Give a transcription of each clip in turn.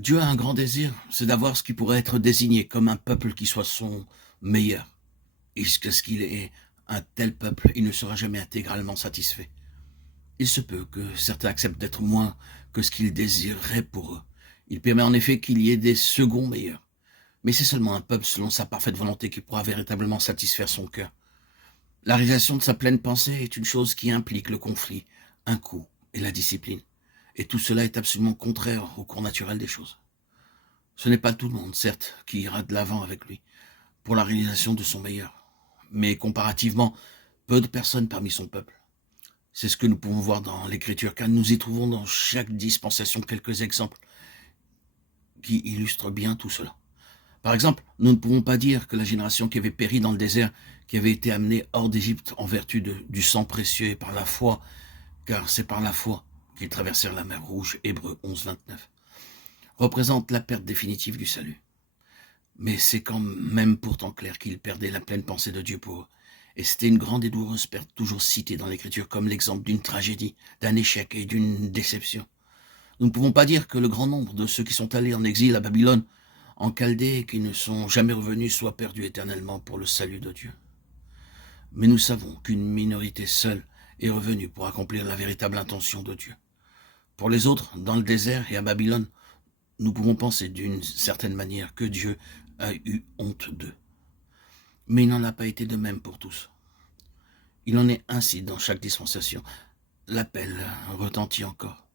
Dieu a un grand désir, c'est d'avoir ce qui pourrait être désigné comme un peuple qui soit son meilleur. Et jusqu'à ce qu'il ait un tel peuple, il ne sera jamais intégralement satisfait. Il se peut que certains acceptent d'être moins que ce qu'ils désireraient pour eux. Il permet en effet qu'il y ait des seconds meilleurs. Mais c'est seulement un peuple selon sa parfaite volonté qui pourra véritablement satisfaire son cœur. La réalisation de sa pleine pensée est une chose qui implique le conflit, un coup et la discipline. Et tout cela est absolument contraire au cours naturel des choses. Ce n'est pas tout le monde, certes, qui ira de l'avant avec lui pour la réalisation de son meilleur, mais comparativement, peu de personnes parmi son peuple. C'est ce que nous pouvons voir dans l'Écriture, car nous y trouvons dans chaque dispensation quelques exemples qui illustrent bien tout cela. Par exemple, nous ne pouvons pas dire que la génération qui avait péri dans le désert, qui avait été amenée hors d'Égypte en vertu du sang précieux et par la foi, car c'est par la foi qu'ils traversèrent la mer Rouge, Hébreux 11, 29, représente la perte définitive du salut. Mais c'est quand même pourtant clair qu'ils perdaient la pleine pensée de Dieu pour eux. Et c'était une grande et douloureuse perte toujours citée dans l'Écriture comme l'exemple d'une tragédie, d'un échec et d'une déception. Nous ne pouvons pas dire que le grand nombre de ceux qui sont allés en exil à Babylone, en Chaldée et qui ne sont jamais revenus soient perdus éternellement pour le salut de Dieu. Mais nous savons qu'une minorité seule est revenue pour accomplir la véritable intention de Dieu. Pour les autres, dans le désert et à Babylone, nous pouvons penser d'une certaine manière que Dieu a eu honte d'eux. Mais il n'en a pas été de même pour tous. Il en est ainsi dans chaque dispensation. L'appel retentit encore.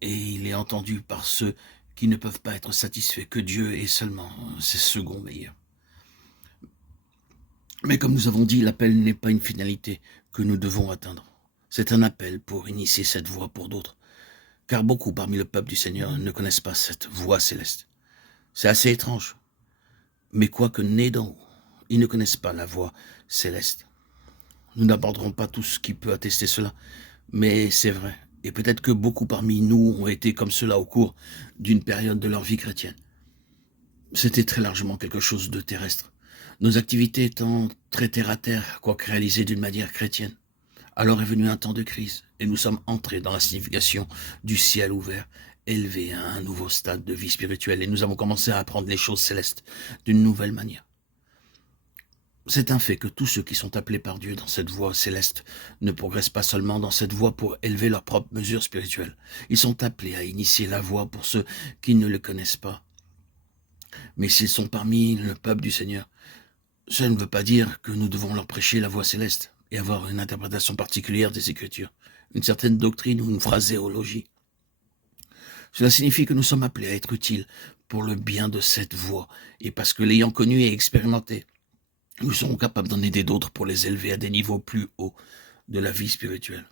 Et il est entendu par ceux qui ne peuvent pas être satisfaits, que Dieu est seulement ses seconds meilleurs. Mais comme nous avons dit, l'appel n'est pas une finalité que nous devons atteindre. C'est un appel pour initier cette voie pour d'autres. Car beaucoup parmi le peuple du Seigneur ne connaissent pas cette voie céleste. C'est assez étrange. Mais quoique nés d'en haut, ils ne connaissent pas la voie céleste. Nous n'aborderons pas tout ce qui peut attester cela, mais c'est vrai. Et peut-être que beaucoup parmi nous ont été comme cela au cours d'une période de leur vie chrétienne. C'était très largement quelque chose de terrestre. Nos activités étant très terre-à-terre, quoique réalisées d'une manière chrétienne. Alors est venu un temps de crise, et nous sommes entrés dans la signification du ciel ouvert, élevés à un nouveau stade de vie spirituelle, et nous avons commencé à apprendre les choses célestes d'une nouvelle manière. C'est un fait que tous ceux qui sont appelés par Dieu dans cette voie céleste ne progressent pas seulement dans cette voie pour élever leurs propres mesures spirituelles. Ils sont appelés à initier la voie pour ceux qui ne le connaissent pas. Mais s'ils sont parmi le peuple du Seigneur, cela ne veut pas dire que nous devons leur prêcher la voie céleste et avoir une interprétation particulière des Écritures, une certaine doctrine ou une phraséologie. Cela signifie que nous sommes appelés à être utiles pour le bien de cette voie, et parce que l'ayant connue et expérimentée, nous serons capables d'en aider d'autres pour les élever à des niveaux plus hauts de la vie spirituelle.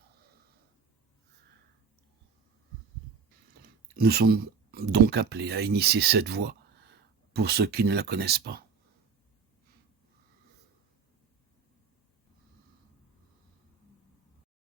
Nous sommes donc appelés à initier cette voie pour ceux qui ne la connaissent pas.